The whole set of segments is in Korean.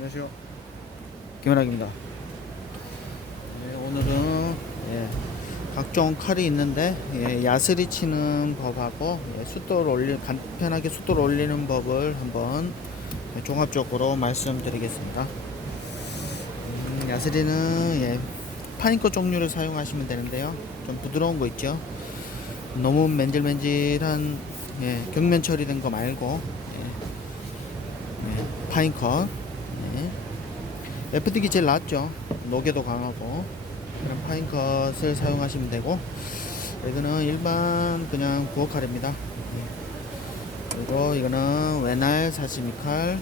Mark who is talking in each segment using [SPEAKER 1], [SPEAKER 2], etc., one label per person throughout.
[SPEAKER 1] 안녕하세요. 김연학입니다. 네, 오늘은 예, 각종 칼이 있는데 예, 야스리 치는 법하고 예, 숫돌 올리 간편하게 숫돌 올리는 법을 한번 예, 종합적으로 말씀드리겠습니다. 음, 야스리는 예, 파인거 종류를 사용하시면 되는데요. 좀 부드러운 거 있죠. 너무 맨질맨질한 예, 경면 처리된 거 말고 예, 예, 파인컷 네. FD기 제일 낫죠. 녹에도 강하고 그런 파인컷을 사용하시면 되고 이거는 일반 그냥 부엌칼입니다. 네. 그리고 이거는 외날 사시미 칼.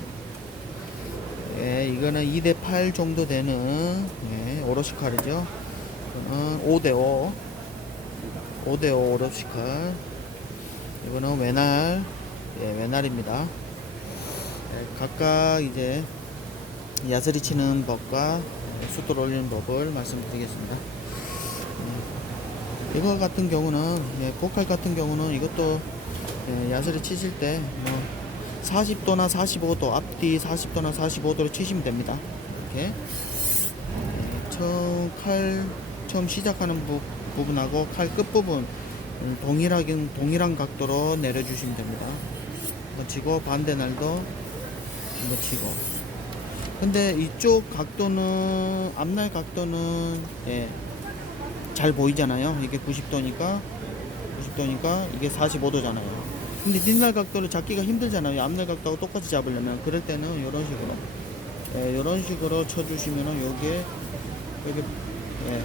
[SPEAKER 1] 예, 이거는 2대8 정도 되는 예, 오롯이 칼이죠. 이거는 5대5 5대5 오롯이 칼. 이거는 외날 예, 외날입니다. 예, 각각 이제 야스리 치는 법과 숫돌 올리는 법을 말씀드리겠습니다. 예, 이거 같은 경우는 예, 보칼 같은 경우는 이것도 예, 야스리 치실 때 뭐 40도나 45도 앞뒤 40도나 45도로 치시면 됩니다. 이렇게 예, 처음 칼 처음 시작하는 부, 부분하고 칼 끝 부분 음, 동일하게 동일한 각도로 내려주시면 됩니다. 치고 반대 날도 치고 근데 이쪽 각도는 앞날 각도는 예, 잘 보이잖아요. 이게 90도니까 90도니까 이게 45도잖아요. 근데 뒷날 각도를 잡기가 힘들잖아요. 앞날 각도하고 똑같이 잡으려면 그럴 때는 이런 식으로 예, 이런 식으로 쳐주시면은 여기에 여기 예,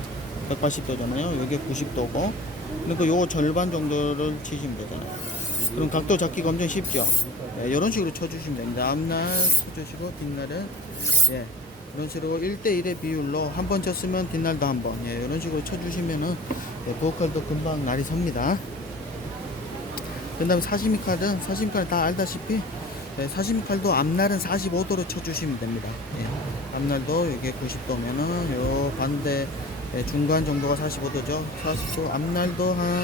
[SPEAKER 1] 180도잖아요. 여기 90도고 그러니까 요거 절반 정도를 치시면 되잖아요. 그럼 각도 잡기가 엄청 쉽죠. 예, 이런 식으로 쳐주시면 됩니다. 앞날 쳐주시고 뒷날은 예, 이런 식으로 1대1의 비율로 한 번 쳤으면 뒷날도 한 번. 예, 이런 식으로 쳐주시면은 예, 보컬도 금방 날이 섭니다. 그 다음에 사시미 칼은 사시미 칼다 알다시피 예, 사시미 칼도 앞날은 45도로 쳐주시면 됩니다. 예, 앞날도 이게 90도면은 요 반대 예, 중간 정도가 45도죠. 40도 앞날도 한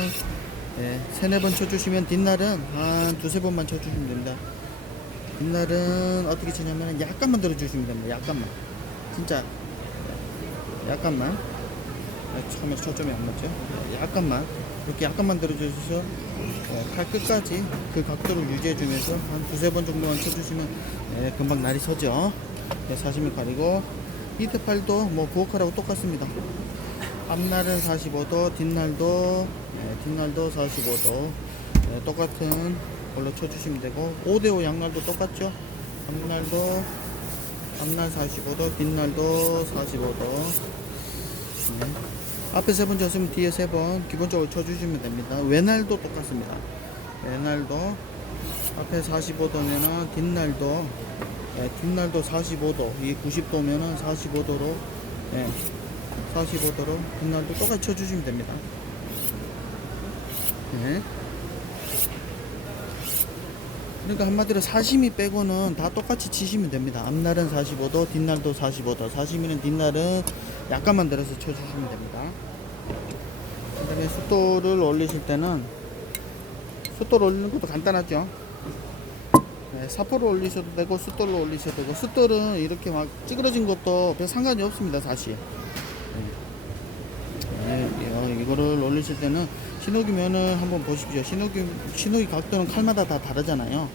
[SPEAKER 1] 예, 세네 번 쳐주시면 뒷날은 한 두세 번만 쳐주시면 됩니다. 뒷날은 어떻게 치냐면 약간만 들어주시면 됩니다. 약간만. 진짜 약간만. 아, 처음에 초점이 안 맞죠? 약간만. 이렇게 약간만 들어주셔서 어, 칼 끝까지 그 각도를 유지해주면서 한 두세 번 정도만 쳐주시면 예, 금방 날이 서죠. 네, 사시미 칼이고 히트팔도 뭐 부엌칼하고 똑같습니다. 앞날은 45도, 뒷날도 예, 뒷날도 45도 예, 똑같은 걸로 쳐주시면 되고 5대5 양날도 똑같죠. 앞날도 앞날 45도, 뒷날도 45도. 앞에 세 번 쳤으면 뒤에 세 번 기본적으로 쳐주시면 됩니다. 외날도 똑같습니다. 외날도 앞에 45도면은 뒷날도 예, 뒷날도 45도, 이 90도면은 45도로 예, 45도로 뒷날도 똑같이 쳐주시면 됩니다. 네. 그러니까 한마디로 사시미 빼고는 다 똑같이 치시면 됩니다. 앞날은 45도, 뒷날도 45도. 사시미는 뒷날은 약간만 들어서 쳐주시면 됩니다. 그 다음에 숫돌을 올리실 때는 숫돌 올리는 것도 간단하죠. 네, 사포로 올리셔도 되고 숫돌로 올리셔도 되고 숫돌은 이렇게 막 찌그러진 것도 별 상관이 없습니다 사실 이거를 올리실 때는 신호기 면을 한번 보십시오 신호기, 신호기 각도는 칼마다 다 다르잖아요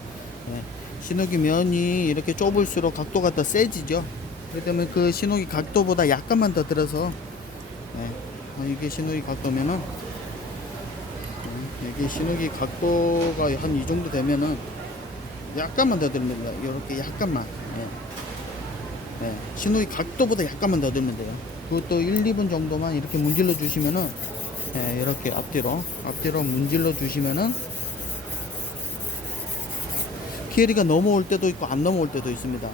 [SPEAKER 1] 네, 신호기 면이 이렇게 좁을수록 각도가 더 세지죠 그렇기 때문에 그 신호기 각도보다 약간만 더 들어서 네, 어, 이게 신호기 각도면은 음, 이게 신호기 각도가 한 이 정도 되면은 약간만 더 들면 돼요. 이렇게 약간만. 예. 예. 신호의 각도보다 약간만 더 들면 돼요. 그것도 1, 2분 정도만 이렇게 문질러 주시면은 예, 이렇게 앞뒤로 앞뒤로 문질러 주시면은 키에리가 넘어올 때도 있고 안 넘어올 때도 있습니다.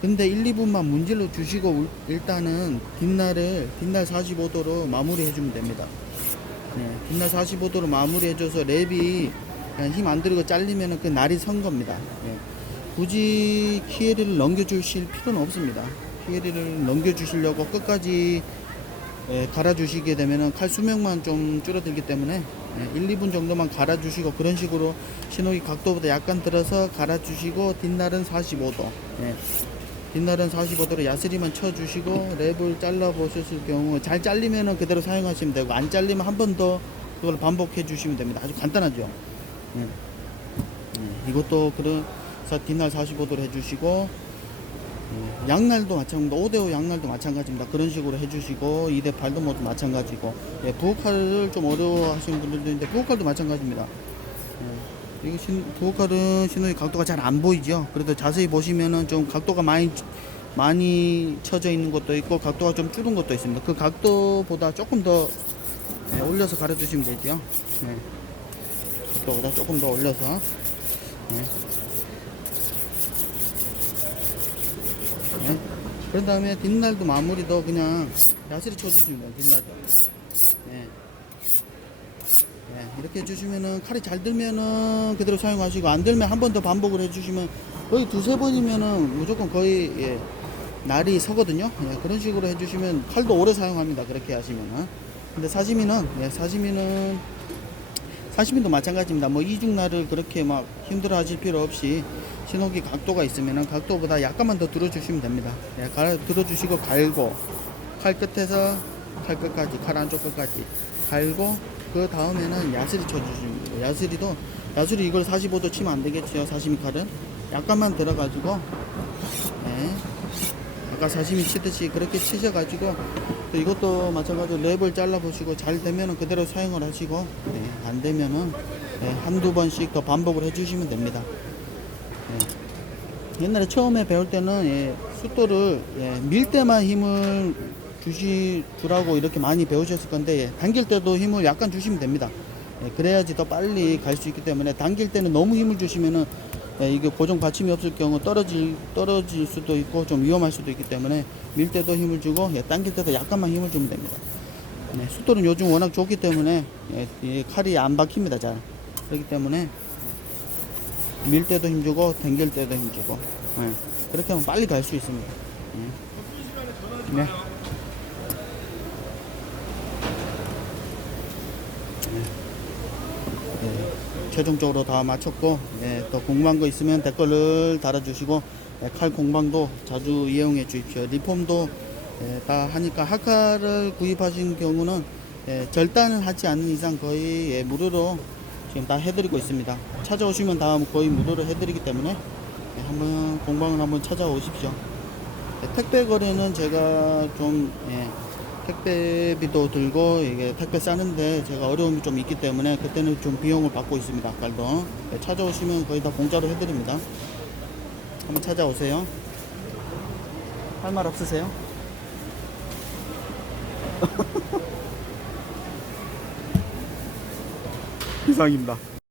[SPEAKER 1] 근데 1, 2분만 문질러 주시고 울- 일단은 뒷날을 뒷날 45도로 마무리 해주면 됩니다. 네, 뒷날 45도로 마무리 해줘서 랩이 힘 안 들이고 잘리면은 그 날이 선 겁니다. 예. 굳이 키에리를 넘겨주실 필요는 없습니다. 키에리를 넘겨주시려고 끝까지 예, 갈아주시게 되면은 칼 수명만 좀 줄어들기 때문에 예, 1, 2분 정도만 갈아주시고 그런 식으로 신호기 각도보다 약간 들어서 갈아주시고 뒷날은 45도 예, 뒷날은 45도로 야스리만 쳐주시고 랩을 잘라 보셨을 경우 잘 잘리면은 그대로 사용하시면 되고 안 잘리면 한 번 더 그걸 반복해 주시면 됩니다. 아주 간단하죠. 이것도 그래서 뒷날 45도로 해주시고 네, 양날도 마찬가지입니다. 5대5 양날도 마찬가지입니다. 그런 식으로 해주시고 2대8도 모두 마찬가지고 예, 부엌칼을 좀 어려워하시는 분들도 있는데 부엌칼도 마찬가지입니다. 예, 이거 신, 부엌칼은 신호의 각도가 잘 안 보이죠. 그래도 자세히 보시면은 좀 각도가 많이 많이 쳐져 있는 것도 있고 각도가 좀 줄은 것도 있습니다. 그 각도보다 조금 더 예, 올려서 가려주시면 되죠. 예. 각도보다 조금 더 올려서 예. 예. 그런 다음에 뒷날도 마무리도 그냥 야스리 쳐주시면 돼요. 뒷날도. 예. 예. 이렇게 해주시면은 칼이 잘 들면은 그대로 사용하시고 안 들면 한 번 더 반복을 해주시면 거의 두세 번이면은 무조건 거의 예, 날이 서거든요. 예, 그런 식으로 해주시면 칼도 오래 사용합니다. 그렇게 하시면은. 근데 사시미는 예, 사시미는 사시미도 마찬가지입니다. 뭐 이중날을 그렇게 막 힘들어 하실 필요 없이 신호기 각도가 있으면은 각도보다 약간만 더 들어주시면 됩니다. 예, 갈, 들어주시고 갈고 칼 끝에서 칼 끝까지 칼 안쪽 끝까지 갈고 그 다음에는 야스리 돼요. 야스리도 야스리 이걸 45도 치면 안 되겠죠. 사시미 칼은 약간만 들어가지고 예. 아까 사시미 치듯이 그렇게 치셔가지고 또 이것도 마찬가지로 랩을 잘라보시고 잘 되면은 그대로 사용을 하시고 예, 안 되면은 예, 한두 번씩 더 반복을 해주시면 됩니다. 예. 옛날에 처음에 배울 때는 예, 숫도를 예, 밀 때만 힘을 주시 주라고 이렇게 많이 배우셨을 건데 예, 당길 때도 힘을 약간 주시면 됩니다. 예, 그래야지 더 빨리 갈 수 있기 때문에 당길 때는 너무 힘을 주시면은 예, 이게 고정 받침이 없을 경우 떨어질 떨어질 수도 있고 좀 위험할 수도 있기 때문에 밀 때도 힘을 주고 예, 당길 때도 약간만 힘을 주면 됩니다. 네, 숫돌은 요즘 워낙 좋기 때문에 예, 이 칼이 안 박힙니다 잘. 그렇기 때문에 밀 때도 힘주고 당길 때도 힘주고 예, 그렇게 하면 빨리 갈 수 있습니다. 예. 네. 네, 최종적으로 다 마쳤고 네, 더 궁금한 거 있으면 댓글을 달아주시고 네, 칼 공방도 자주 이용해 주십시오. 리폼도 네, 다 하니까 하카를 구입하신 경우는 예, 절단을 하지 않는 이상 거의 예, 무료로 지금 다 해드리고 있습니다. 찾아오시면 다음 거의 무료로 해드리기 때문에 예, 한번 공방을 한번 찾아오십시오. 예, 택배 거래는 제가 좀 예, 택배비도 들고 이게 택배 싸는데 제가 어려움이 좀 있기 때문에 그때는 좀 비용을 받고 있습니다. 깔도 예, 찾아오시면 거의 다 공짜로 해드립니다. 한번 찾아오세요. 할 말 없으세요? 이상입니다.